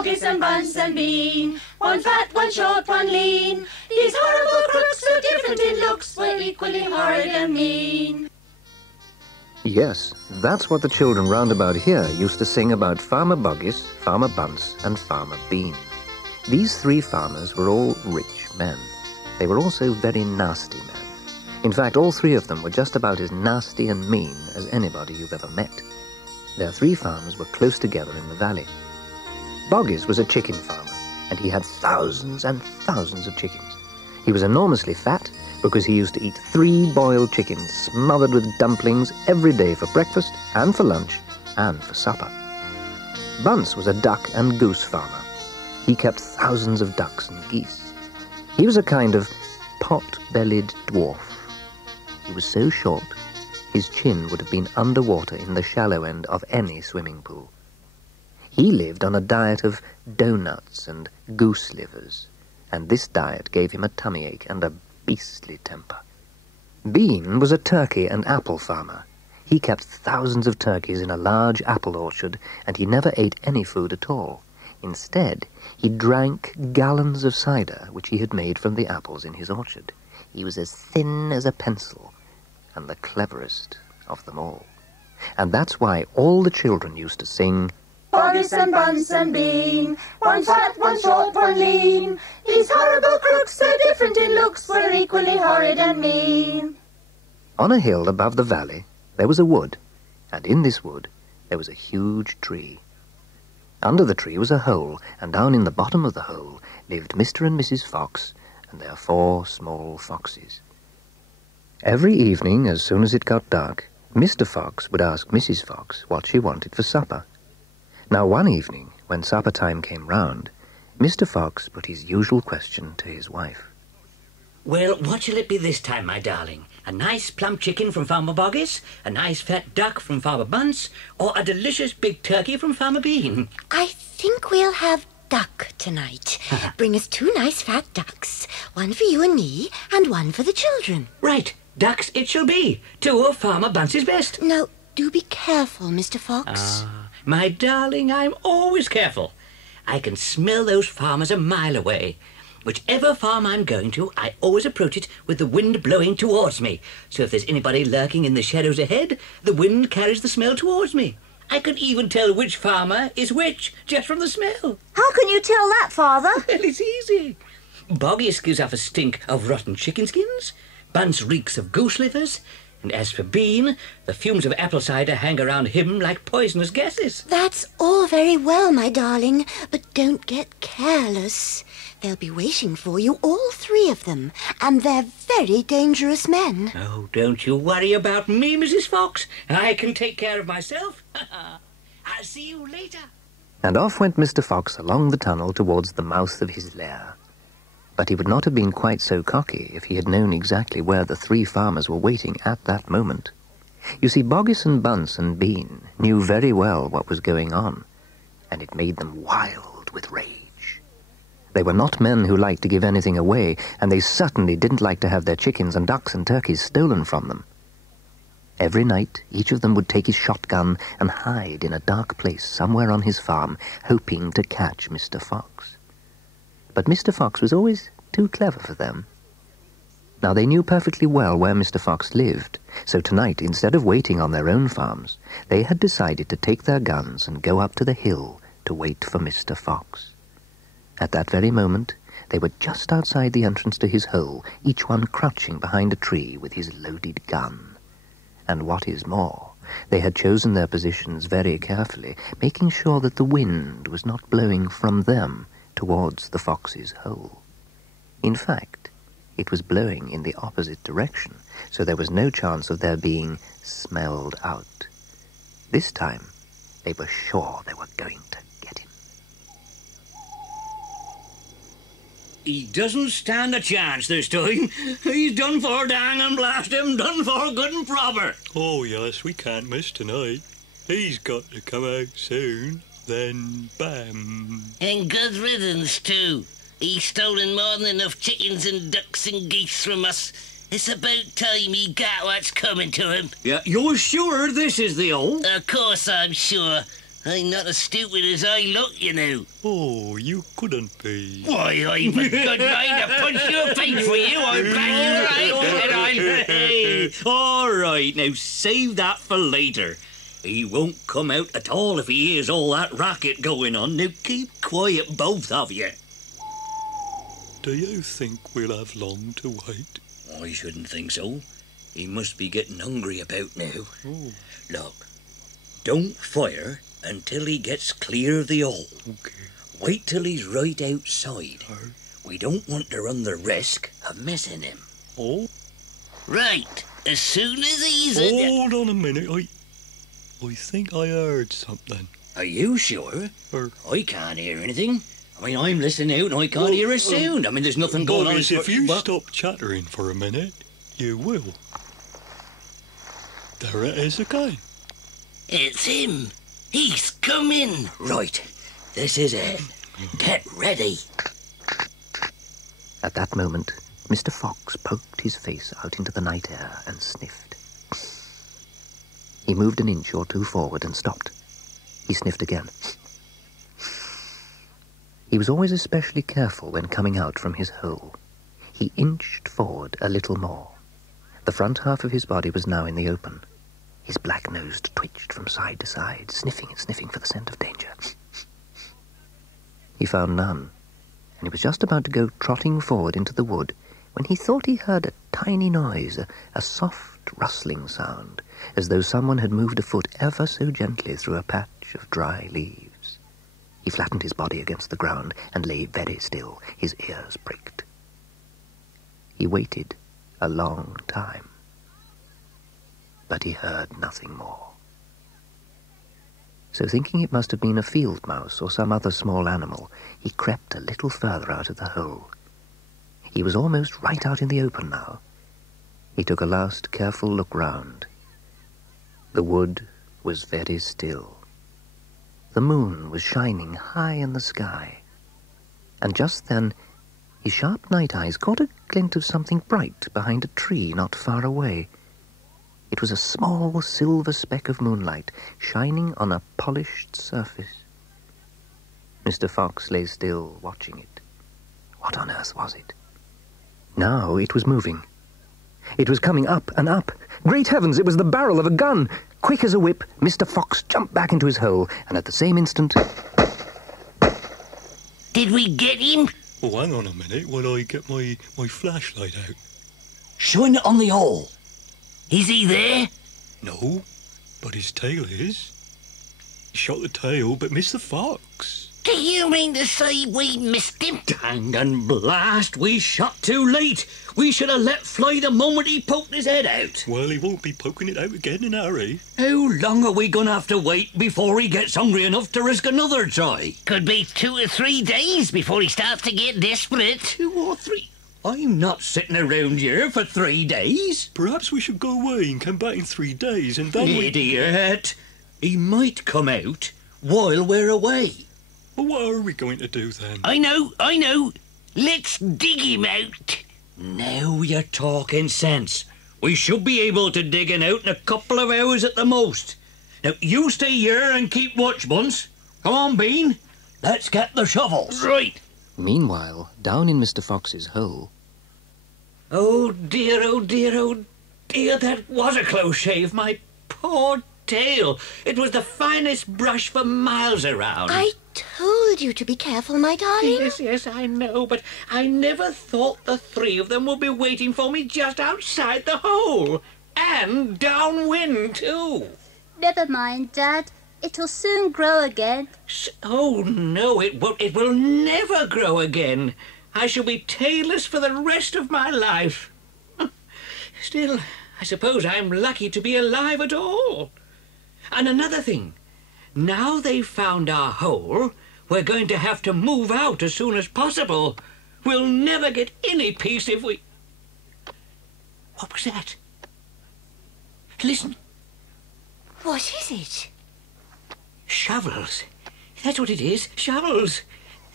Boggis and Bunce and Bean. One fat, one short, one lean. These horrible crooks, so different in looks, were equally horrid and mean. Yes, that's what the children round about here used to sing about Farmer Boggis, Farmer Bunce, and Farmer Bean. These three farmers were all rich men. They were also very nasty men. In fact, all three of them were just about as nasty and mean as anybody you've ever met. Their three farms were close together in the valley. Boggis was a chicken farmer, and he had thousands and thousands of chickens. He was enormously fat because he used to eat 3 boiled chickens smothered with dumplings every day for breakfast and for lunch and for supper. Bunce was a duck and goose farmer. He kept thousands of ducks and geese. He was a kind of pot-bellied dwarf. He was so short, his chin would have been underwater in the shallow end of any swimming pool. He lived on a diet of doughnuts and goose livers, and this diet gave him a tummy ache and a beastly temper. Bean was a turkey and apple farmer. He kept thousands of turkeys in a large apple orchard, and he never ate any food at all. Instead, he drank gallons of cider which he had made from the apples in his orchard. He was as thin as a pencil, and the cleverest of them all. And that's why all the children used to sing, Boggis and Bunce and Bean, one fat, one short, one lean. These horrible crooks, so different in looks, were equally horrid and mean. On a hill above the valley, there was a wood, and in this wood there was a huge tree. Under the tree was a hole, and down in the bottom of the hole lived Mr. and Mrs. Fox and their 4 small foxes. Every evening, as soon as it got dark, Mr. Fox would ask Mrs. Fox what she wanted for supper. Now, one evening, when supper time came round, Mr. Fox put his usual question to his wife. Well, what shall it be this time, my darling? A nice plump chicken from Farmer Boggis, a nice fat duck from Farmer Bunce, or a delicious big turkey from Farmer Bean? I think we'll have duck tonight. Bring us 2 nice fat ducks, one for you and me, and one for the children. Right, ducks it shall be. 2 of Farmer Bunce's best. Now, do be careful, Mr. Fox. My darling, I'm always careful. I can smell those farmers a mile away. Whichever farm I'm going to, I always approach it with the wind blowing towards me. So if there's anybody lurking in the shadows ahead, the wind carries the smell towards me. I can even tell which farmer is which, just from the smell. How can you tell that, Father? Well, it's easy. Boggis gives off a stink of rotten chicken skins. Bunce reeks of goose livers. And as for Bean, the fumes of apple cider hang around him like poisonous gases. That's all very well, my darling, but don't get careless. They'll be waiting for you, all 3 of them, and they're very dangerous men. Oh, don't you worry about me, Mrs. Fox. I can take care of myself. I'll see you later. And off went Mr. Fox along the tunnel towards the mouth of his lair. But he would not have been quite so cocky if he had known exactly where the 3 farmers were waiting at that moment. You see, Boggis and Bunce and Bean knew very well what was going on, and it made them wild with rage. They were not men who liked to give anything away, and they certainly didn't like to have their chickens and ducks and turkeys stolen from them. Every night, each of them would take his shotgun and hide in a dark place somewhere on his farm, hoping to catch Mr. Fox. But Mr. Fox was always too clever for them. Now, they knew perfectly well where Mr. Fox lived, so tonight, instead of waiting on their own farms, they had decided to take their guns and go up to the hill to wait for Mr. Fox. At that very moment, they were just outside the entrance to his hole, each one crouching behind a tree with his loaded gun. And what is more, they had chosen their positions very carefully, making sure that the wind was not blowing from them towards the fox's hole. In fact, it was blowing in the opposite direction, so there was no chance of their being smelled out. This time, they were sure they were going to get him. He doesn't stand a chance this time. He's done for, dang and blast him, done for good and proper. Oh, yes, we can't miss tonight. He's got to come out soon. Then, bam. And good riddance, too. He's stolen more than enough chickens and ducks and geese from us. It's about time he got what's coming to him. Yeah, you're sure this is the hole? Of course I'm sure. I'm not as stupid as I look, you know. Oh, you couldn't be. Why, I've a good mind to punch your face for you. I'll bang you right, and I'll... Hey, all right, now save that for later. He won't come out at all if he hears all that racket going on. Now keep quiet, both of you. Do you think we'll have long to wait? I shouldn't think so. He must be getting hungry about now. Oh. Look, don't fire until he gets clear of the hole. Okay. Wait till he's right outside. Oh. We don't want to run the risk of missing him. Oh. Right, as soon as he's... Hold on a minute. I think I heard something. Are you sure? Or... I can't hear anything. I mean, I'm listening out and I can't hear a sound. I mean, there's nothing going on. Boggis, if you stop chattering for a minute, you will. There it is again. It's him. He's coming. Right, this is it. Get ready. At that moment, Mr. Fox poked his face out into the night air and sniffed. He moved an inch or two forward and stopped. He sniffed again. He was always especially careful when coming out from his hole. He inched forward a little more. The front half of his body was now in the open. His black nose twitched from side to side, sniffing and sniffing for the scent of danger. He found none, and he was just about to go trotting forward into the wood when he thought he heard a tiny noise, a soft rustling sound, as though someone had moved a foot ever so gently through a patch of dry leaves. He flattened his body against the ground and lay very still, his ears pricked. He waited a long time, but he heard nothing more. So thinking it must have been a field mouse or some other small animal, he crept a little further out of the hole. He was almost right out in the open now. He took a last careful look round. The wood was very still. The moon was shining high in the sky, and just then his sharp night eyes caught a glint of something bright behind a tree not far away. It was a small silver speck of moonlight shining on a polished surface. Mr. Fox lay still, watching it. What on earth was it? Now it was moving. It was coming up and up. Great heavens, it was the barrel of a gun! Quick as a whip, Mr. Fox jumped back into his hole, and at the same instant... Did we get him? Oh, hang on a minute while I get my flashlight out. Shine it on the hole. Is he there? No, but his tail is. He shot the tail, but missed the fox. Do you mean to say we missed him? Dang and blast, we shot too late. We should have let fly the moment he poked his head out. Well, he won't be poking it out again in a hurry. How long are we going to have to wait before he gets hungry enough to risk another try? Could be 2 or 3 days before he starts to get desperate. 2 or 3? I'm not sitting around here for 3 days. Perhaps we should go away and come back in 3 days and then Idiot! He might come out while we're away. Well, what are we going to do then? I know. Let's dig him out. Now you're talking sense. We should be able to dig him out in a couple of hours at the most. Now, you stay here and keep watch, Bunce. Come on, Bean. Let's get the shovels. Right. Meanwhile, down in Mr. Fox's hole... Oh, dear, oh, dear, oh, dear, that was a close shave. My poor tail. It was the finest brush for miles around. I told you to be careful, my darling. Yes, I know, but I never thought the 3 of them would be waiting for me just outside the hole. And downwind, too. Never mind, Dad. It'll soon grow again. Oh, no, it won't. It will never grow again. I shall be tailless for the rest of my life. Still, I suppose I'm lucky to be alive at all. And another thing. Now they've found our hole, we're going to have to move out as soon as possible. We'll never get any peace if we... What was that? Listen. What is it? Shovels. That's what it is. Shovels.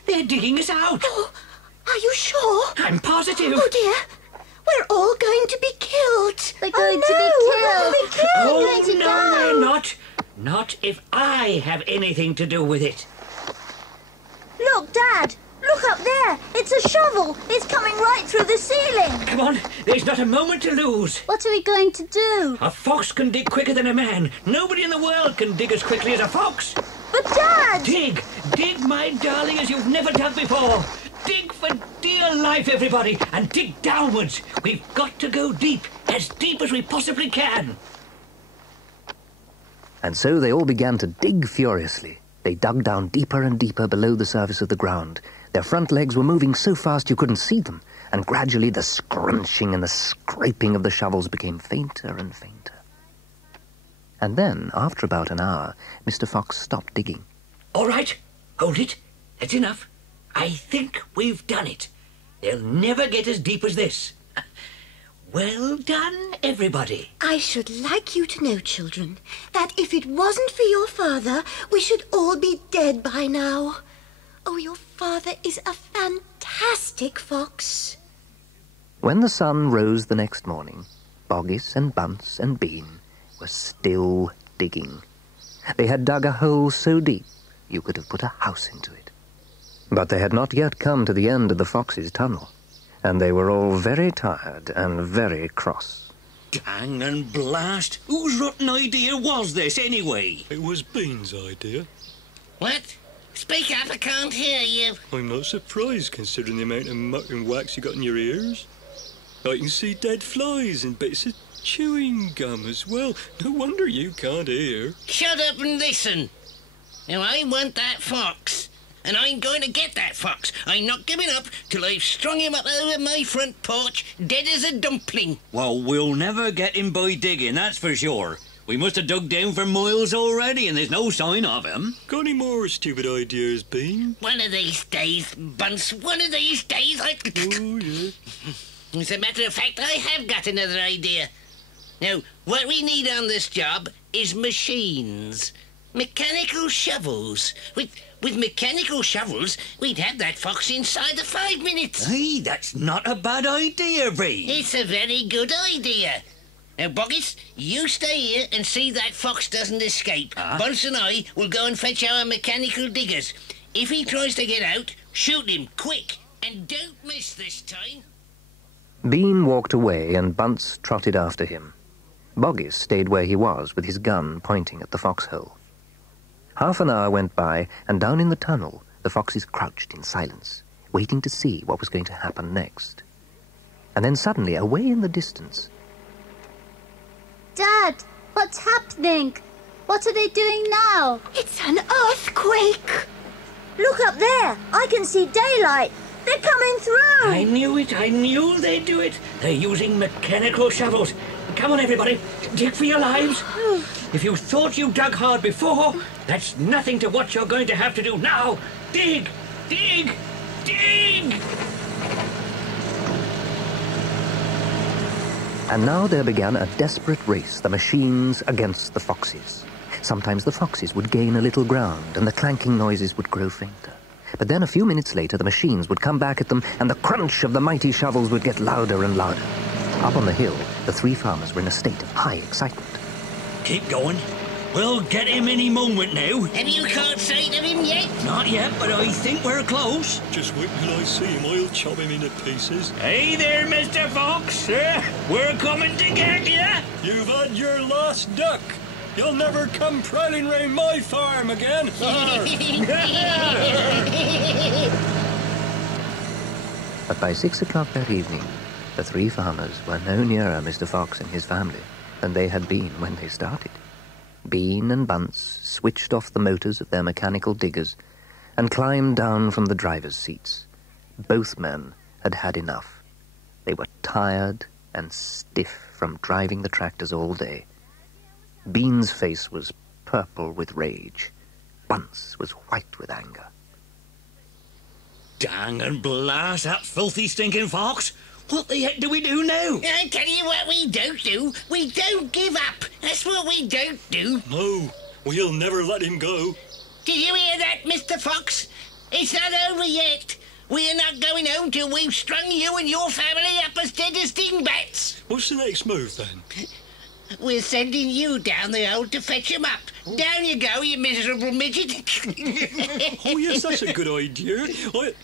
They're digging us out. Oh, are you sure? I'm positive. Oh, dear. We're all going to be killed. We're going to be killed. We're Oh, going to no, die. we're not. Not if I have anything to do with it. Look, Dad! Look up there! It's a shovel! It's coming right through the ceiling! Come on, there's not a moment to lose. What are we going to do? A fox can dig quicker than a man. Nobody in the world can dig as quickly as a fox. But, Dad! Dig! Dig, my darling, as you've never dug before. Dig for dear life, everybody, and dig downwards. We've got to go deep as we possibly can. And so they all began to dig furiously. They dug down deeper and deeper below the surface of the ground. Their front legs were moving so fast you couldn't see them, and gradually the scrunching and the scraping of the shovels became fainter and fainter. And then, after about an hour, Mr. Fox stopped digging. All right, hold it. That's enough. I think we've done it. They'll never get as deep as this. Well done, everybody. I should like you to know, children, that if it wasn't for your father, we should all be dead by now. Oh, your father is a fantastic fox. When the sun rose the next morning, Boggis and Bunce and Bean were still digging. They had dug a hole so deep you could have put a house into it. But they had not yet come to the end of the fox's tunnel, and they were all very tired and very cross. Dang and blast! Whose rotten idea was this, anyway? It was Bean's idea. What? Speak up, I can't hear you. I'm not surprised, considering the amount of muck and wax you got in your ears. I can see dead flies and bits of chewing gum as well. No wonder you can't hear. Shut up and listen. Now, I want that fox, and I'm going to get that fox. I'm not giving up till I've strung him up over my front porch, dead as a dumpling. Well, we'll never get him by digging, that's for sure. We must have dug down for miles already, and there's no sign of him. Got any more stupid ideas, Bean? One of these days, Bunce, one of these days, Oh, yeah. As a matter of fact, I have got another idea. Now, what we need on this job is machines. Mechanical shovels. With mechanical shovels, we'd have that fox inside of 5 minutes. Hey, that's not a bad idea, Bean. It's a very good idea. Now, Boggis, you stay here and see that fox doesn't escape. Bunce and I will go and fetch our mechanical diggers. If he tries to get out, shoot him, quick. And don't miss this time. Bean walked away and Bunce trotted after him. Boggis stayed where he was with his gun pointing at the foxhole. Half an hour went by, and down in the tunnel the foxes crouched in silence, waiting to see what was going to happen next. And then suddenly, away in the distance... Dad, what's happening? What are they doing now? It's an earthquake! Look up there! I can see daylight! They're coming through! I knew it. I knew they'd do it. They're using mechanical shovels. Come on, everybody. Dig for your lives. If you thought you dug hard before, that's nothing to what you're going to have to do now. Dig! Dig! Dig! And now there began a desperate race, the machines against the foxes. Sometimes the foxes would gain a little ground, and the clanking noises would grow fainter. But then a few minutes later, the machines would come back at them, and the crunch of the mighty shovels would get louder and louder. Up on the hill, the three farmers were in a state of high excitement. Keep going. We'll get him any moment now. Have you caught sight of him yet? Not yet, but I think we're close. Just wait till I see him. I'll chop him into pieces. Hey there, Mr. Fox. We're coming to get you. You've had your last duck. You'll never come prowling round my farm again. But by 6 o'clock that evening, the three farmers were no nearer Mr. Fox and his family than they had been when they started. Bean and Bunce switched off the motors of their mechanical diggers and climbed down from the driver's seats. Both men had had enough. They were tired and stiff from driving the tractors all day. Bean's face was purple with rage. Bunce was white with anger. Dang and blast that filthy stinking fox. What the heck do we do now? I tell you what we don't do. We don't give up. That's what we don't do. No, we'll never let him go. Did you hear that, Mr. Fox? It's not over yet. We are not going home till we've strung you and your family up as dead as dingbats. What's the next move, then? We're sending you down the hole to fetch him up. Down you go, you miserable midget. Oh, yes, that's a good idea. What?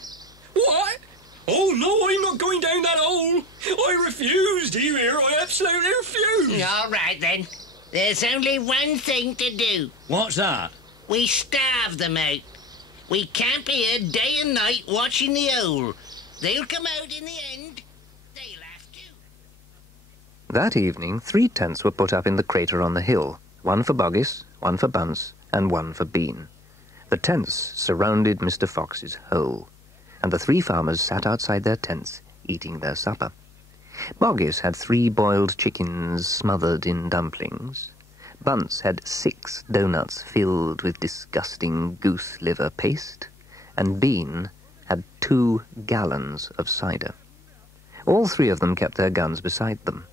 Oh, no, I'm not going down that hole. I refuse, do you hear? I absolutely refuse. All right, then. There's only one thing to do. What's that? We starve them out. We camp here day and night watching the hole. They'll come out in the end. They'll have to. That evening, 3 tents were put up in the crater on the hill, one for Boggis, one for Bunce, and one for Bean. The tents surrounded Mr. Fox's hole, and the 3 farmers sat outside their tents, eating their supper. Boggis had 3 boiled chickens smothered in dumplings. Bunce had 6 doughnuts filled with disgusting goose liver paste, and Bean had 2 gallons of cider. All 3 of them kept their guns beside them.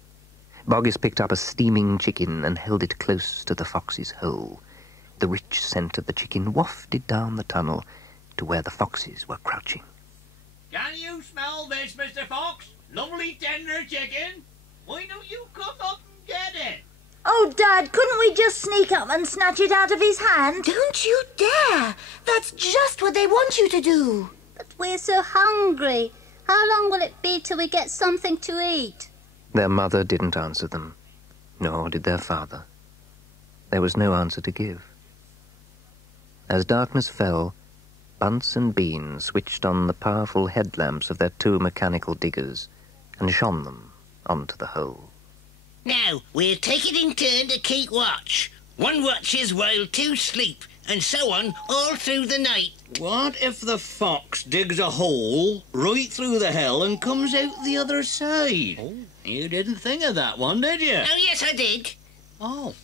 Boggis picked up a steaming chicken and held it close to the fox's hole. The rich scent of the chicken wafted down the tunnel to where the foxes were crouching. Can you smell this, Mr. Fox? Lovely tender chicken. Why don't you come up and get it? Oh, Dad, couldn't we just sneak up and snatch it out of his hand? Don't you dare! That's just what they want you to do. But we're so hungry. How long will it be till we get something to eat? Their mother didn't answer them, nor did their father. There was no answer to give. As darkness fell, Bunce and Bean switched on the powerful headlamps of their 2 mechanical diggers and shone them onto the hole. Now, we'll take it in turn to keep watch. One watches while 2 sleep, and so on all through the night. What if the fox digs a hole right through the hell and comes out the other side? Oh, you didn't think of that one, did you? Oh, yes, I did. Oh,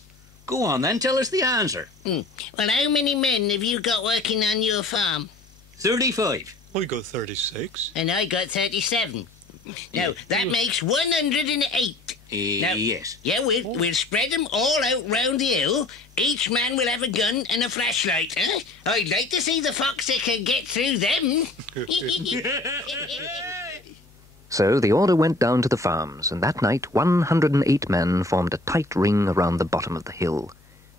go on then, tell us the answer. Well, how many men have you got working on your farm? 35. I got 36. And I got 37. Now, that makes 108. Now, Yes. Yeah, we'll spread them all out round the hill. Each man will have a gun and a flashlight, huh? I'd like to see the fox that can get through them. So the order went down to the farms, and that night 108 men formed a tight ring around the bottom of the hill.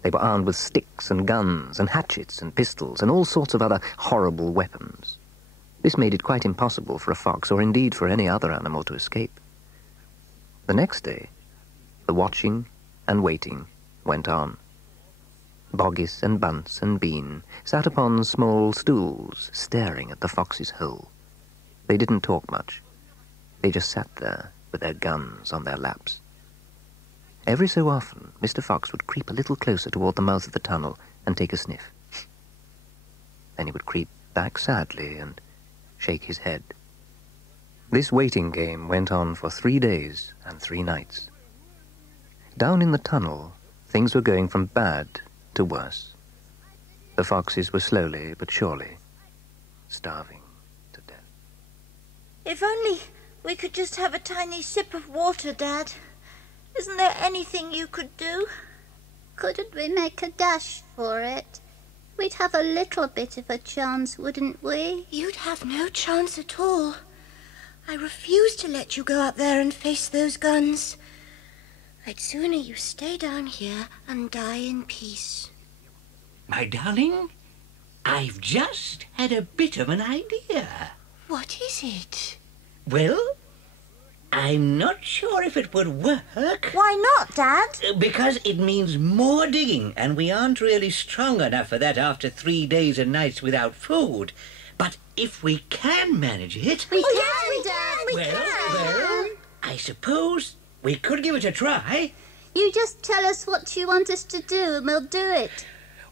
They were armed with sticks and guns and hatchets and pistols and all sorts of other horrible weapons. This made it quite impossible for a fox, or indeed for any other animal, to escape. The next day, the watching and waiting went on. Boggis and Bunce and Bean sat upon small stools, staring at the fox's hole. They didn't talk much. They just sat there with their guns on their laps. Every so often, Mr. Fox would creep a little closer toward the mouth of the tunnel and take a sniff. Then he would creep back sadly and shake his head. This waiting game went on for 3 days and 3 nights. Down in the tunnel, things were going from bad to worse. The foxes were slowly but surely starving to death. If only we could just have a tiny sip of water, Dad. Isn't there anything you could do? Couldn't we make a dash for it? We'd have a little bit of a chance, wouldn't we? You'd have no chance at all. I refuse to let you go up there and face those guns. I'd sooner you stay down here and die in peace. My darling, I've just had a bit of an idea. What is it? Well, I'm not sure if it would work. Why not, Dad? Because it means more digging, and we aren't really strong enough for that after 3 days and nights without food. But if we can manage it... Yes, we can. We can. Well, I suppose we could give it a try. You just tell us what you want us to do and we'll do it.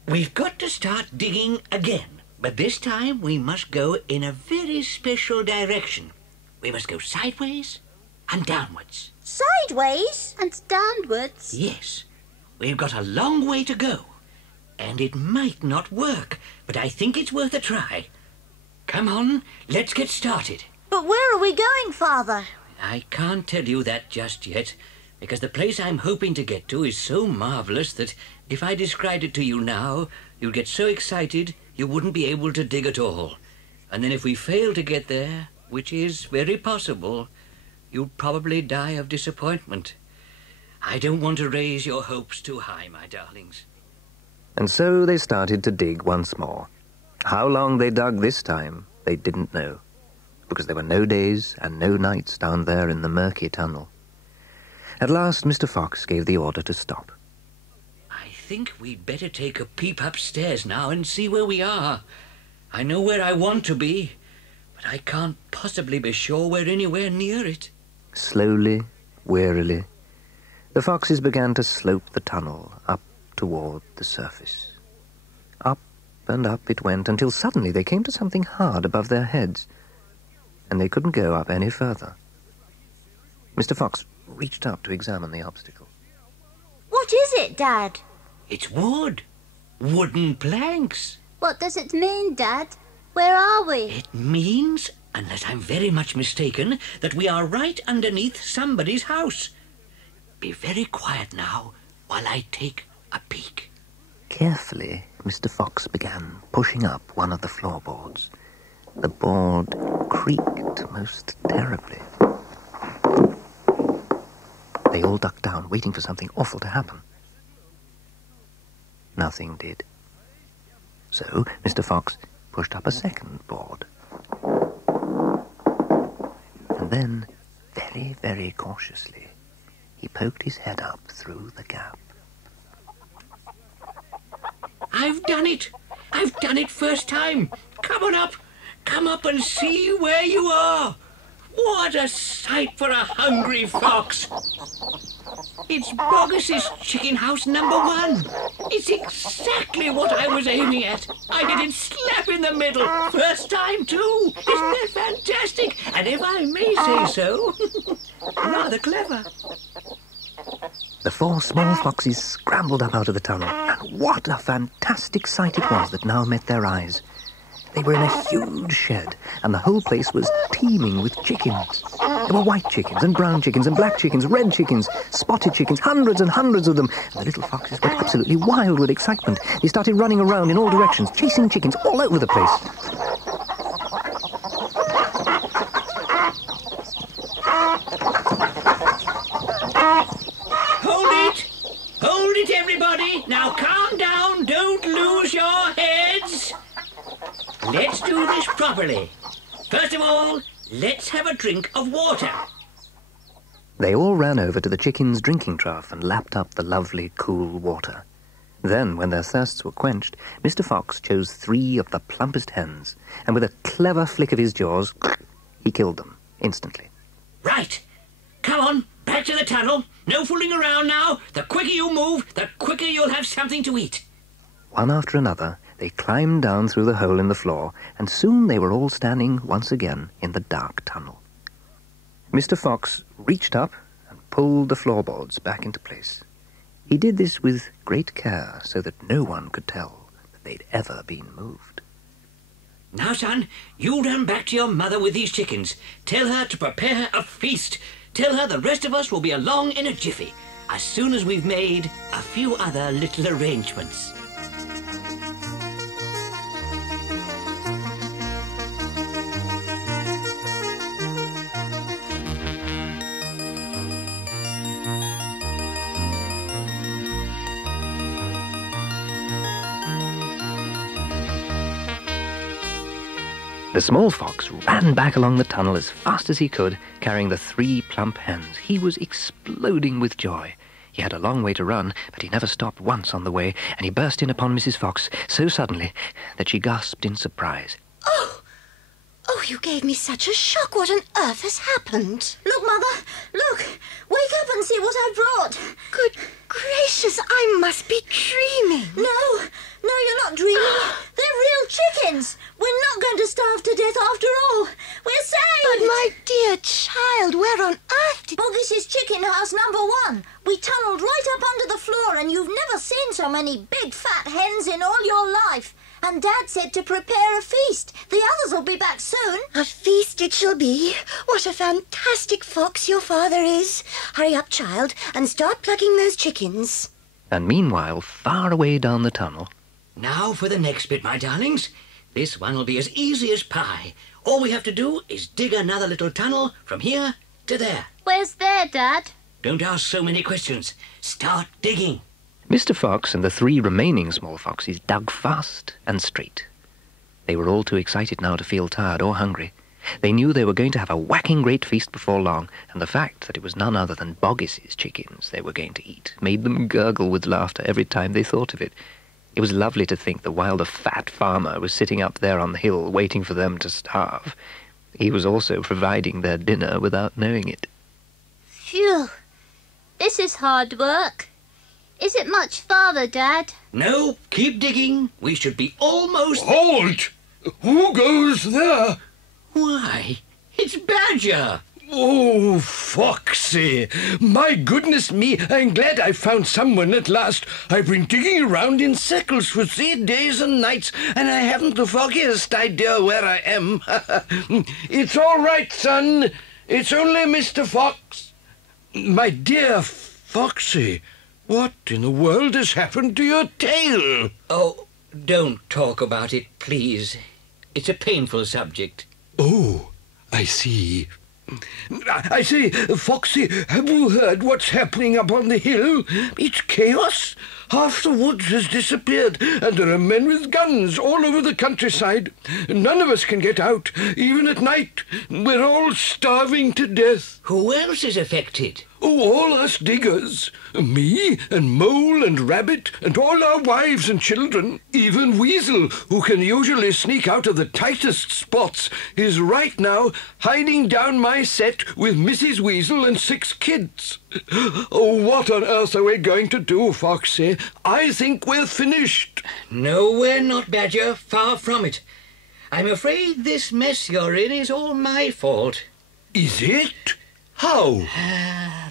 We've got to start digging again, but this time we must go in a very special direction. We must go sideways and downwards. Sideways? And downwards? Yes. We've got a long way to go, and it might not work, but I think it's worth a try. Come on, let's get started. But where are we going, Father? I can't tell you that just yet, because the place I'm hoping to get to is so marvellous that if I described it to you now, you'd get so excited you wouldn't be able to dig at all. And then if we fail to get there, which is very possible, you'll probably die of disappointment. I don't want to raise your hopes too high, my darlings. And so they started to dig once more. How long they dug this time, they didn't know, because there were no days and no nights down there in the murky tunnel. At last, Mr. Fox gave the order to stop. I think we'd better take a peep upstairs now and see where we are. I know where I want to be, but I can't possibly be sure we're anywhere near it. Slowly, wearily, the foxes began to slope the tunnel up toward the surface. Up and up it went until suddenly they came to something hard above their heads, and they couldn't go up any further. Mr. Fox reached up to examine the obstacle. What is it, Dad? It's wood. Wooden planks. What does it mean, Dad? Where are we? It means, unless I'm very much mistaken, that we are right underneath somebody's house. Be very quiet now while I take a peek. Carefully, Mr. Fox began pushing up one of the floorboards. The board creaked most terribly. They all ducked down, waiting for something awful to happen. Nothing did. So Mr. Fox pushed up a second board. And then, very, very cautiously, he poked his head up through the gap. I've done it! I've done it first time! Come on up! Come up and see where you are! What a sight for a hungry fox! It's Boggis's chicken house number 1. It's exactly what I was aiming at. I did it slap in the middle. First time, too. Isn't that fantastic? And if I may say so, rather clever. The 4 small foxes scrambled up out of the tunnel, and what a fantastic sight it was that now met their eyes. They were in a huge shed, and the whole place was teeming with chickens. There were white chickens and brown chickens and black chickens, red chickens, spotted chickens, hundreds and hundreds of them. And the little foxes went absolutely wild with excitement. They started running around in all directions, chasing chickens all over the place. Hold it, everybody! Now calm down, don't lose your heads! Let's do this properly. First of all, let's have a drink of water. They all ran over to the chicken's drinking trough and lapped up the lovely, cool water. Then, when their thirsts were quenched, Mr. Fox chose 3 of the plumpest hens, and with a clever flick of his jaws, he killed them instantly. Right. Come on, back to the tunnel. No fooling around now. The quicker you move, the quicker you'll have something to eat. One after another, they climbed down through the hole in the floor, and soon they were all standing once again in the dark tunnel. Mr. Fox reached up and pulled the floorboards back into place. He did this with great care so that no one could tell that they'd ever been moved. Now, son, you run back to your mother with these chickens. Tell her to prepare a feast. Tell her the rest of us will be along in a jiffy, as soon as we've made a few other little arrangements. The small fox ran back along the tunnel as fast as he could, carrying the 3 plump hens. He was exploding with joy. He had a long way to run, but he never stopped once on the way, and he burst in upon Mrs. Fox so suddenly that she gasped in surprise. Oh, you gave me such a shock. What on earth has happened? Look, Mother, look. Wake up and see what I brought. Good gracious, I must be dreaming. No, you're not dreaming. They're real chickens. We're not going to starve to death after all. We're saved. But my dear child, where on earth did... Boggis's chicken house number 1. We tunneled right up under the floor, and you've never seen so many big fat hens in all your life. And Dad said to prepare a feast. The others will be back soon. A feast it shall be. What a fantastic fox your father is. Hurry up, child, and start plucking those chickens. And meanwhile, far away down the tunnel... Now for the next bit, my darlings. This one will be as easy as pie. All we have to do is dig another little tunnel from here to there. Where's there, Dad? don't ask so many questions. Start digging. Mr. Fox and the 3 remaining small foxes dug fast and straight. They were all too excited now to feel tired or hungry. They knew they were going to have a whacking great feast before long, and the fact that it was none other than Boggis's chickens they were going to eat made them gurgle with laughter every time they thought of it. It was lovely to think the wild fat farmer was sitting up there on the hill waiting for them to starve. He was also providing their dinner without knowing it. Phew! This is hard work. Is it much farther, Dad? No, keep digging. We should be almost... Halt! Who goes there? Why, it's Badger. Oh, Foxy! My goodness me, I'm glad I found someone at last. I've been digging around in circles for 3 days and nights, and I haven't the foggiest idea where I am. It's all right, son. It's only Mr. Fox. My dear Foxy, what in the world has happened to your tail? Oh, don't talk about it, please. It's a painful subject. Oh, I see. I say, Foxy, have you heard what's happening up on the hill? It's chaos. Half the woods has disappeared, and there are men with guns all over the countryside. None of us can get out, even at night. We're all starving to death. Who else is affected? Oh, all us diggers. Me and Mole and Rabbit and all our wives and children. Even Weasel, who can usually sneak out of the tightest spots, is right now hiding down my set with Mrs. Weasel and 6 kids. Oh, what on earth are we going to do, Foxy? I think we're finished. No, we're not, Badger. Far from it. I'm afraid this mess you're in is all my fault. Is it? How?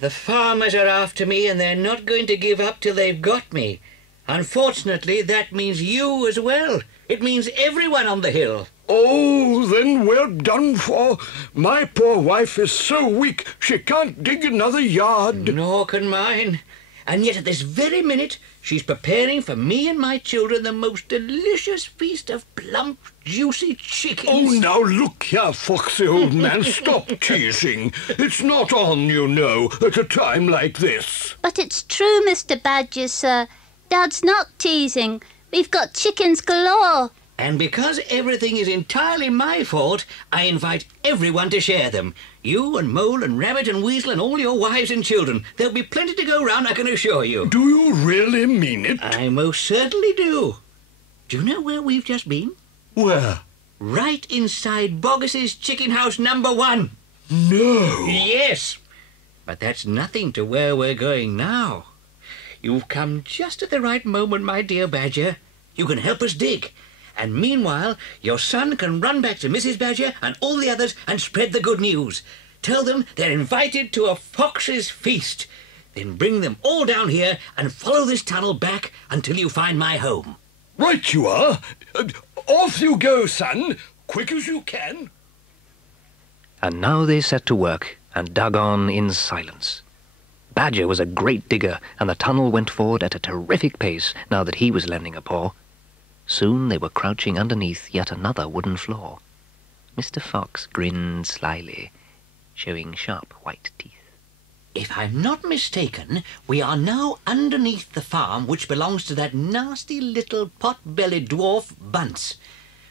The farmers are after me, and they're not going to give up till they've got me. Unfortunately, that means you as well. It means everyone on the hill. Oh, then we're done for. My poor wife is so weak she can't dig another yard. Nor can mine. And yet at this very minute she's preparing for me and my children the most delicious feast of plump, juicy chickens. Oh, now look here, Foxy old man, stop teasing. It's not on, you know, at a time like this. But it's true, Mr. Badger, sir. Dad's not teasing. We've got chickens galore. And because everything is entirely my fault, I invite everyone to share them. You and Mole and Rabbit and Weasel and all your wives and children. There'll be plenty to go round, I can assure you. Do you really mean it? I most certainly do. Do you know where we've just been? Where? Right inside Boggis's chicken house #1. No. Yes. But that's nothing to where we're going now. You've come just at the right moment, my dear Badger. You can help us dig. And meanwhile, your son can run back to Mrs. Badger and all the others and spread the good news. Tell them they're invited to a fox's feast. Then bring them all down here and follow this tunnel back until you find my home. Right you are. Off you go, son. Quick as you can. And now they set to work and dug on in silence. Badger was a great digger, and the tunnel went forward at a terrific pace now that he was lending a paw. Soon they were crouching underneath yet another wooden floor. Mr. Fox grinned slyly, showing sharp white teeth. If I'm not mistaken, we are now underneath the farm which belongs to that nasty little pot-bellied dwarf, Bunce.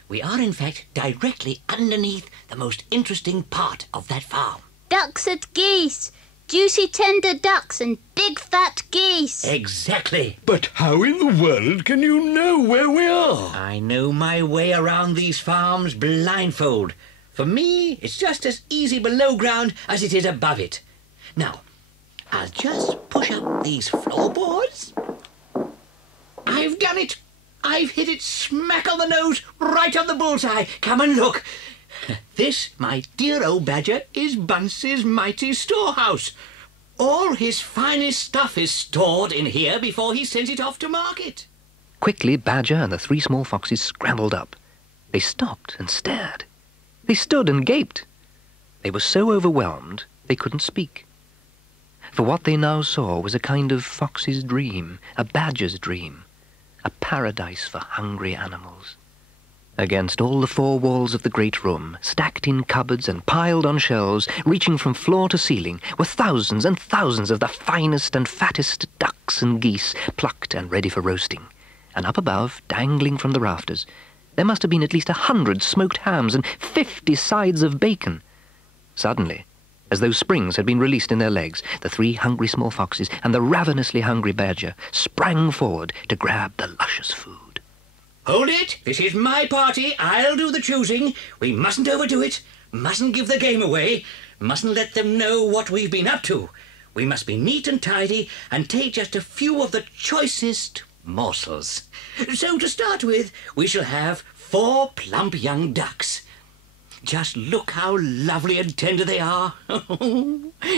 We are, in fact, directly underneath the most interesting part of that farm. Ducks and geese. Juicy tender ducks and big fat geese. Exactly. But how in the world can you know where we are? I know my way around these farms blindfold. For me, it's just as easy below ground as it is above it. Now, I'll just push up these floorboards. I've done it. I've hit it smack on the nose, right on the bullseye. Come and look. This, my dear old Badger, is Bunce's mighty storehouse. All his finest stuff is stored in here before he sends it off to market. Quickly, Badger and the 3 small foxes scrambled up. They stopped and stared. They stood and gaped. They were so overwhelmed they couldn't speak. For what they now saw was a kind of fox's dream, a badger's dream, a paradise for hungry animals. Against all the four walls of the great room, stacked in cupboards and piled on shelves, reaching from floor to ceiling, were thousands and thousands of the finest and fattest ducks and geese, plucked and ready for roasting. And up above, dangling from the rafters, there must have been at least 100 smoked hams and 50 sides of bacon. Suddenly, as though springs had been released in their legs, the 3 hungry small foxes and the ravenously hungry badger sprang forward to grab the luscious food. Hold it! This is my party. I'll do the choosing. We mustn't overdo it. Mustn't give the game away. Mustn't let them know what we've been up to. We must be neat and tidy and take just a few of the choicest morsels. So to start with, we shall have 4 plump young ducks. Just look how lovely and tender they are.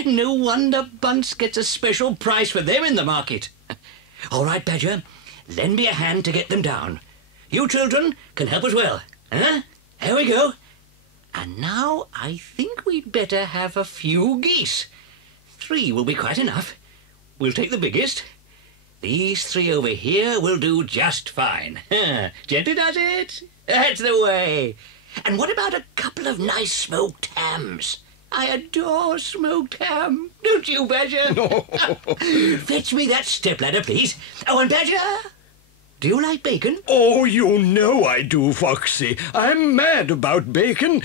No wonder Bunce gets a special price for them in the market. All right, Badger, lend me a hand to get them down. You children can help as well. Huh? Here we go. And now I think we'd better have a few geese. 3 will be quite enough. We'll take the biggest. These 3 over here will do just fine. Gently does it. That's the way. And what about a couple of nice smoked hams? I adore smoked ham. Don't you, Badger? Fetch me that stepladder, please. Oh, and Badger, do you like bacon? Oh, you know I do, Foxy. I'm mad about bacon.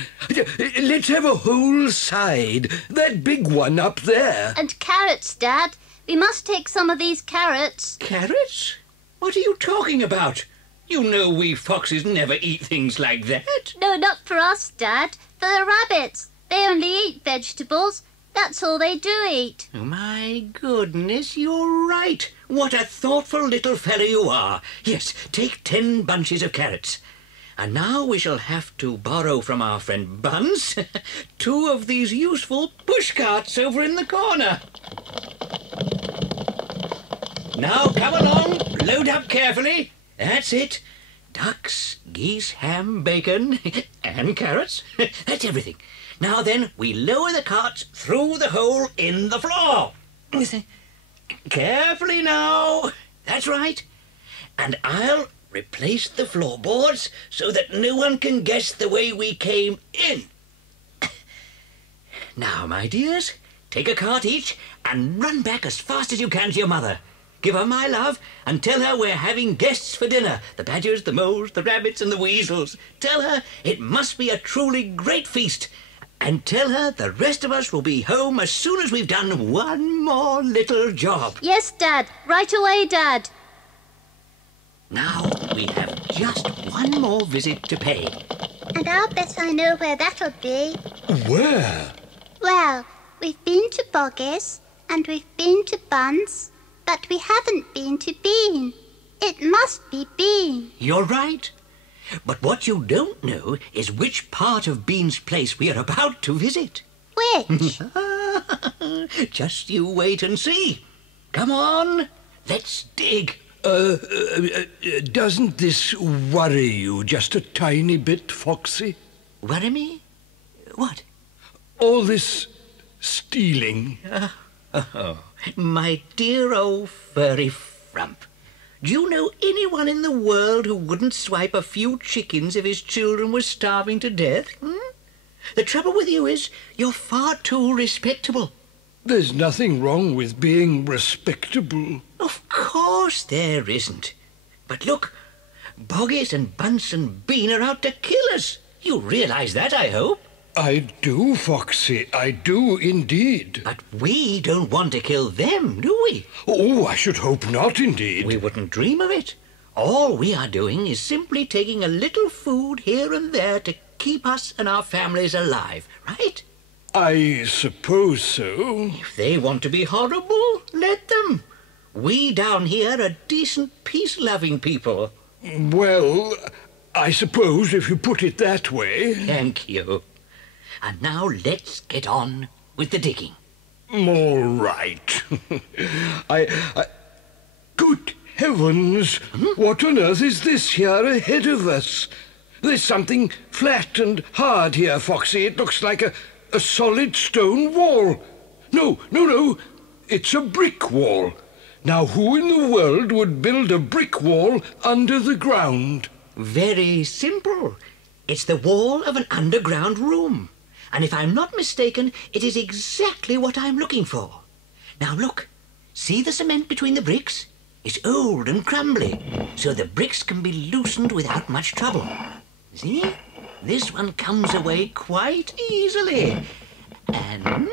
Let's have a whole side. That big one up there. And carrots, Dad. We must take some of these carrots. Carrots? What are you talking about? You know we foxes never eat things like that. No, not for us, Dad. For the rabbits. They only eat vegetables. That's all they do eat. Oh, my goodness, you're right. What a thoughtful little fellow you are. Yes, take 10 bunches of carrots. And now we shall have to borrow from our friend Bunce 2 of these useful push carts over in the corner. Now, come along, load up carefully. That's it. Ducks, geese, ham, bacon, and carrots. That's everything. Now then, we lower the carts through the hole in the floor. Carefully now. That's right. And I'll replace the floorboards so that no one can guess the way we came in. Now, my dears, take a cart each and run back as fast as you can to your mother. Give her my love and tell her we're having guests for dinner. The badgers, the moles, the rabbits and the weasels. Tell her it must be a truly great feast. And tell her the rest of us will be home as soon as we've done one more little job. Yes, Dad. Right away, Dad. Now we have just one more visit to pay. And I'll bet I know where that'll be. Where? Well, we've been to Boggis and we've been to Bunce, but we haven't been to Bean. It must be Bean. You're right. But what you don't know is which part of Bean's place we are about to visit. Which? Just you wait and see. Come on, let's dig. Doesn't this worry you just a tiny bit, Foxy? Worry me? What? All this stealing. Oh, my dear old furry frump. Do you know anyone in the world who wouldn't swipe a few chickens if his children were starving to death? The trouble with you is you're far too respectable. There's nothing wrong with being respectable. Of course there isn't. But look, Boggis and Bunce and Bean are out to kill us. You realise that, I hope? I do, Foxy. I do indeed. But we don't want to kill them, do we? Oh, I should hope not, indeed. We wouldn't dream of it. All we are doing is simply taking a little food here and there to keep us and our families alive, right? I suppose so. If they want to be horrible, let them. We down here are decent, peace-loving people. Well, I suppose if you put it that way. Thank you. And now let's get on with the digging. All right. Good heavens! What on earth is this here ahead of us? There's something flat and hard here, Foxy. It looks like a solid stone wall. No. It's a brick wall. Now, who in the world would build a brick wall under the ground? Very simple. It's the wall of an underground room. And if I'm not mistaken, it is exactly what I'm looking for. Now look, see the cement between the bricks? It's old and crumbly, so the bricks can be loosened without much trouble. See? This one comes away quite easily. And...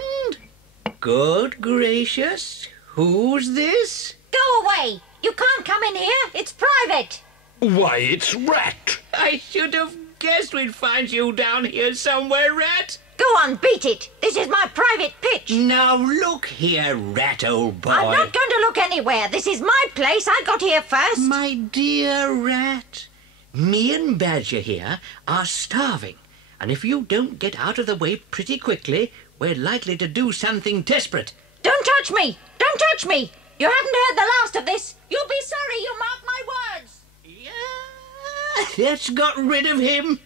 good gracious, who's this? Go away! You can't come in here. It's private. Why, it's Rat. I should have guessed we'd find you down here somewhere, Rat. Go on, beat it. This is my private pitch. Now look here, Rat, old boy. I'm not going to look anywhere. This is my place. I got here first. My dear Rat, me and Badger here are starving. And if you don't get out of the way pretty quickly, we're likely to do something desperate. Don't touch me. Don't touch me. You haven't heard the last of this. You'll be sorry you marked my words. Yeah, let's got rid of him.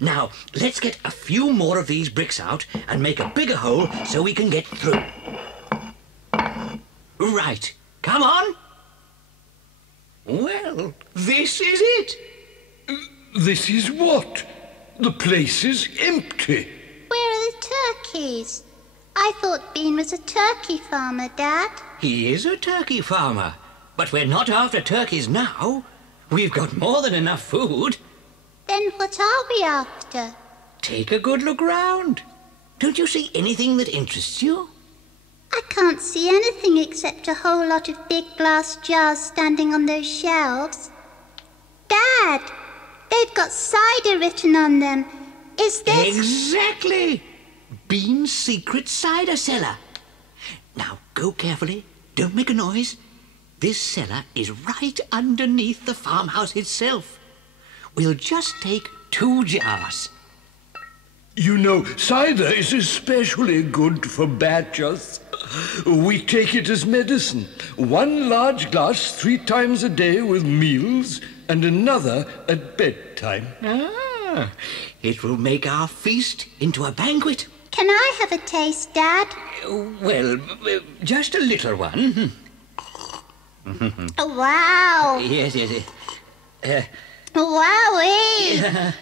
Now, let's get a few more of these bricks out and make a bigger hole so we can get through. Right, come on. Well, this is it. This is what? The place is empty. Where are the turkeys? I thought Bean was a turkey farmer, Dad. He is a turkey farmer, but we're not after turkeys now. We've got more than enough food. Then what are we after? Take a good look round. Don't you see anything that interests you? I can't see anything except a whole lot of big glass jars standing on those shelves. Dad, they've got cider written on them. Is this... Exactly! Bean's secret cider cellar. Now, go carefully. Don't make a noise. This cellar is right underneath the farmhouse itself. We'll just take 2 jars. You know, cider is especially good for badgers. We take it as medicine. 1 large glass 3 times a day with meals and another at bedtime. Ah, it will make our feast into a banquet. Can I have a taste, Dad? Well, just a little one. Oh, wow. Yes. Wowee.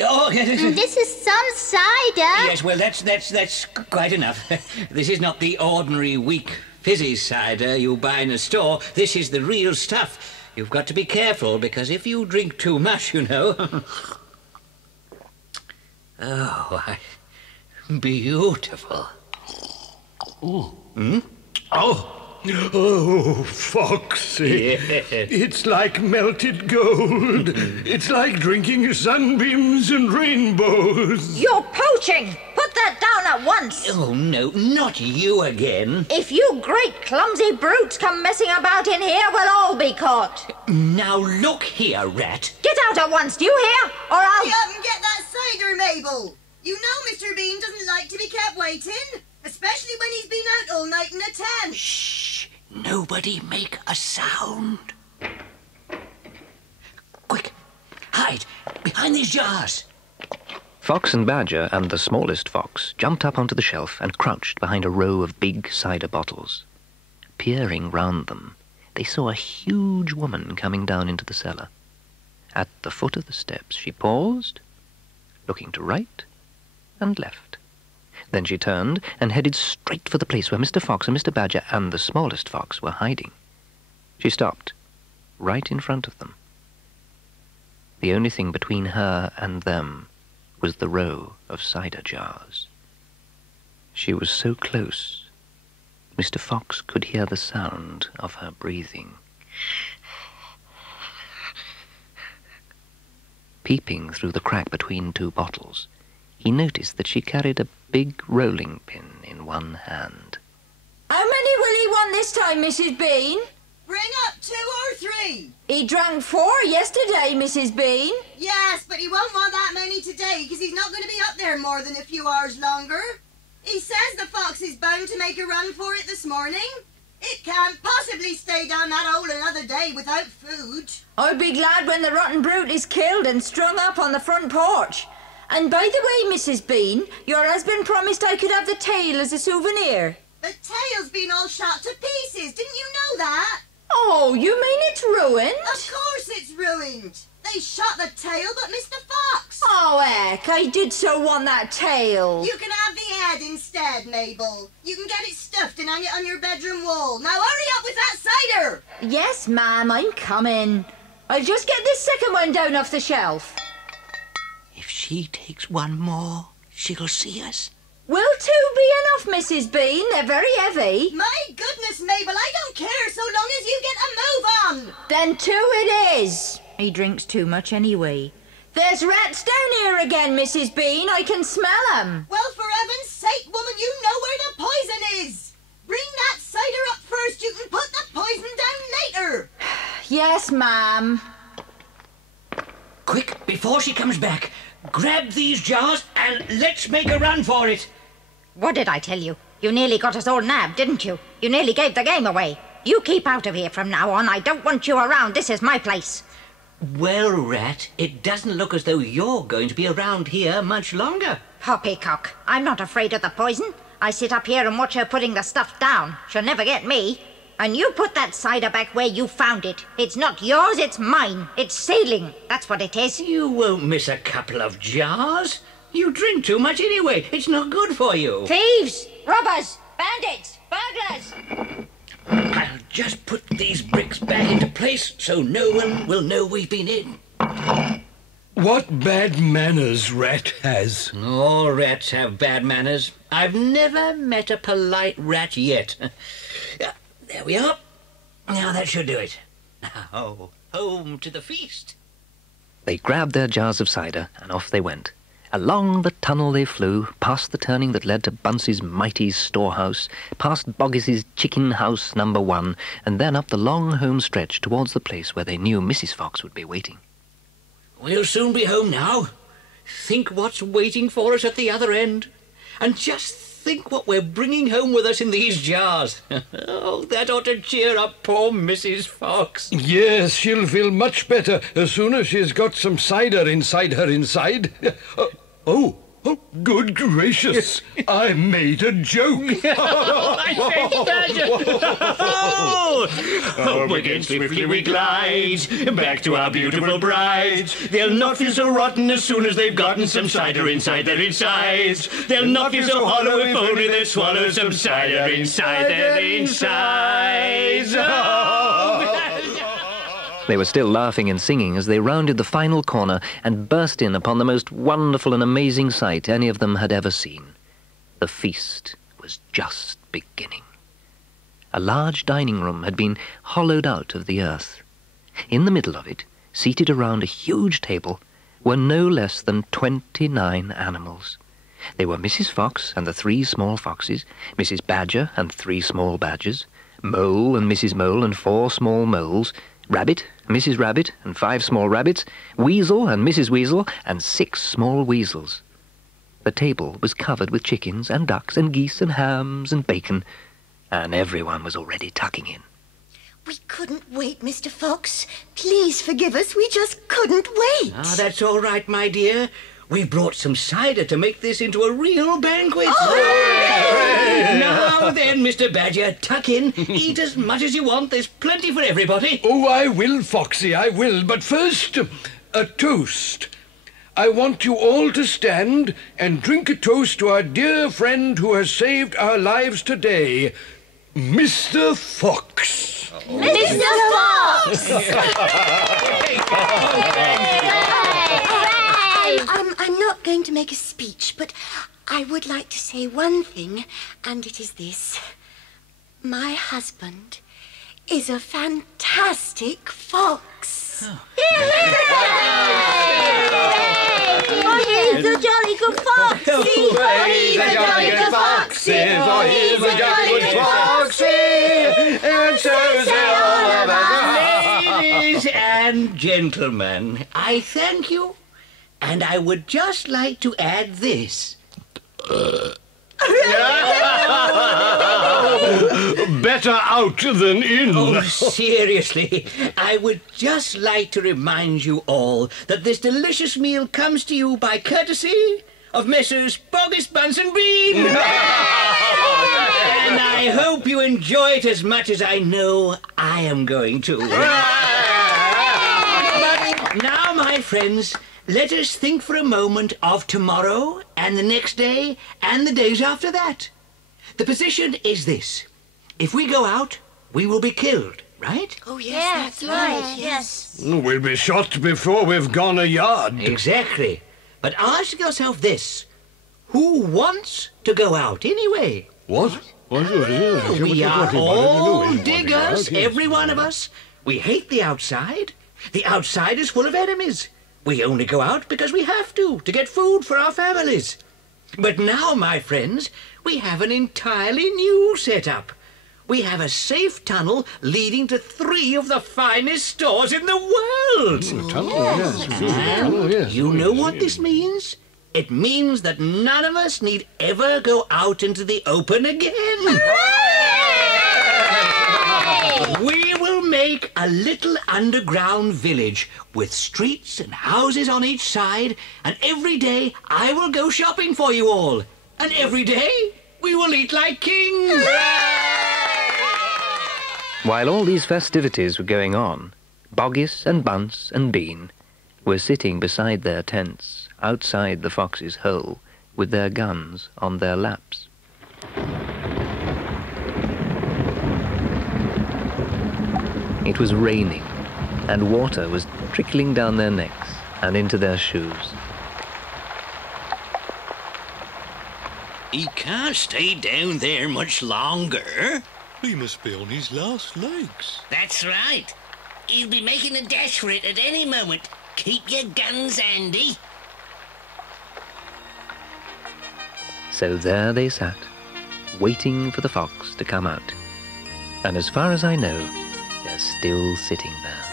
Oh, yes. This is some cider. Yes, well, that's quite enough. This is not the ordinary weak fizzy cider you buy in a store. This is the real stuff. You've got to be careful, because if you drink too much, you know... Oh, beautiful. Oh, Foxy. Yeah. It's like melted gold. It's like drinking sunbeams and rainbows. You're poaching. Put that down at once. Oh, no, not you again. If you great clumsy brutes come messing about in here, we'll all be caught. Now look here, Rat. Get out at once, do you hear? Or I'll... Hurry up and get that cider, Mabel. You know Mr. Bean doesn't like to be kept waiting, especially when he's been out all night in a tent. Shh! Nobody make a sound. Quick, hide behind these jars. Fox and Badger and the smallest fox jumped up onto the shelf and crouched behind a row of big cider bottles. Peering round them, they saw a huge woman coming down into the cellar. At the foot of the steps, she paused, looking to right and left. Then she turned and headed straight for the place where Mr. Fox and Mr. Badger and the smallest fox were hiding. She stopped, right in front of them. The only thing between her and them was the row of cider jars. She was so close, Mr. Fox could hear the sound of her breathing. Peeping through the crack between 2 bottles, he noticed that she carried a big rolling pin in one hand. How many will he want this time, Mrs. Bean? Bring up 2 or 3. He drank 4 yesterday, Mrs. Bean. Yes, but he won't want that many today, because he's not going to be up there more than a few hours longer. He says the fox is bound to make a run for it this morning. It can't possibly stay down that hole another day without food. I'll be glad when the rotten brute is killed and strung up on the front porch. And by the way, Mrs. Bean, your husband promised I could have the tail as a souvenir. The tail's been all shot to pieces, didn't you know that? Oh, you mean it's ruined? Of course it's ruined. They shot the tail but missed the fox. Oh, heck, I did so want that tail. You can have the head instead, Mabel. You can get it stuffed and hang it on your bedroom wall. Now hurry up with that cider. Yes, ma'am, I'm coming. I'll just get this second one down off the shelf. If she takes one more, she'll see us. Will 2 be enough, Mrs. Bean? They're very heavy. My goodness, Mabel, I don't care so long as you get a move on. Then 2 it is. He drinks too much anyway. There's rats down here again, Mrs. Bean. I can smell them. Well, for heaven's sake, woman, you know where the poison is. Bring that cider up first. You can put the poison down later. Yes, ma'am. Quick, before she comes back, grab these jars and let's make a run for it. What did I tell you? You nearly got us all nabbed, didn't you? You nearly gave the game away. You keep out of here from now on. I don't want you around. This is my place. Well, Rat, it doesn't look as though you're going to be around here much longer. Poppycock, I'm not afraid of the poison. I sit up here and watch her putting the stuff down. She'll never get me. And you put that cider back where you found it. It's not yours, it's mine. It's sailing. That's what it is. You won't miss a couple of jars. You drink too much anyway. It's not good for you. Thieves! Robbers! Bandits! Burglars! I'll just put these bricks back into place so no one will know we've been in. What bad manners Rat has. All rats have bad manners. I've never met a polite rat yet. There we are. Now that should do it. Now, home to the feast. They grabbed their jars of cider, and off they went. Along the tunnel they flew, past the turning that led to Bunce's mighty storehouse, past Boggis's chicken house number 1, and then up the long home stretch towards the place where they knew Mrs. Fox would be waiting. We'll soon be home now. Think what's waiting for us at the other end. And just think what we're bringing home with us in these jars. Oh, that ought to cheer up poor Mrs. Fox. Yes, she'll feel much better as soon as she's got some cider inside her inside. Oh, good gracious. I made a joke. Home again swiftly we glide, back to our beautiful brides. They'll not feel so rotten as soon as they've gotten some cider inside their insides. They'll not feel so hollow if only they've swallowed some cider inside their insides. They were still laughing and singing as they rounded the final corner and burst in upon the most wonderful and amazing sight any of them had ever seen. The feast was just beginning. A large dining room had been hollowed out of the earth. In the middle of it, seated around a huge table, were no less than 29 animals. They were Mrs. Fox and the 3 small foxes, Mrs. Badger and 3 small badgers, Mole and Mrs. Mole and 4 small moles, Rabbit, Mrs. Rabbit and 5 small rabbits, Weasel and Mrs. Weasel and 6 small weasels. The table was covered with chickens and ducks and geese and hams and bacon, and everyone was already tucking in. We couldn't wait, Mr. Fox. Please forgive us. We just couldn't wait. Ah, that's all right, my dear. We brought some cider to make this into a real banquet. Oh, now then, Mr. Badger, tuck in. Eat as much as you want. There's plenty for everybody. Oh, I will, Foxy, I will. But first, a toast. I want you all to stand and drink a toast to our dear friend who has saved our lives today, Mr. Fox. Mr. I'm not going to make a speech, but I would like to say one thing, and it is this. My husband is a fantastic fox. Oh, he's a jolly good fox. He's a jolly good foxy. He's a jolly good foxy. And so say all of us. Ladies and gentlemen, I thank you. And I would just like to add this. Better out than in. Oh, seriously, I would just like to remind you all that this delicious meal comes to you by courtesy of Messrs. Boggis, Bunce and Bean. And I hope you enjoy it as much as I know I am going to. But now, my friends, let us think for a moment of tomorrow and the next day and the days after that. The position is this. If we go out, we will be killed, right? Oh, yes, that's right, yes. We'll be shot before we've gone a yard. Exactly. But ask yourself this. Who wants to go out anyway? What? We are all diggers, every one of us. We hate the outside. The outside is full of enemies. We only go out because we have to get food for our families. But now, my friends, we have an entirely new setup. We have a safe tunnel leading to 3 of the finest stores in the world. You know what this means? It means that none of us need ever go out into the open again. We will make a little underground village with streets and houses on each side, and every day I will go shopping for you all. And every day we will eat like kings. While all these festivities were going on, Boggis and Bunce and Bean were sitting beside their tents outside the fox's hole with their guns on their laps. It was raining, and water was trickling down their necks and into their shoes. He can't stay down there much longer. He must be on his last legs. That's right. He'll be making a dash for it at any moment. Keep your guns handy. So there they sat, waiting for the fox to come out. And as far as I know, they're still sitting there.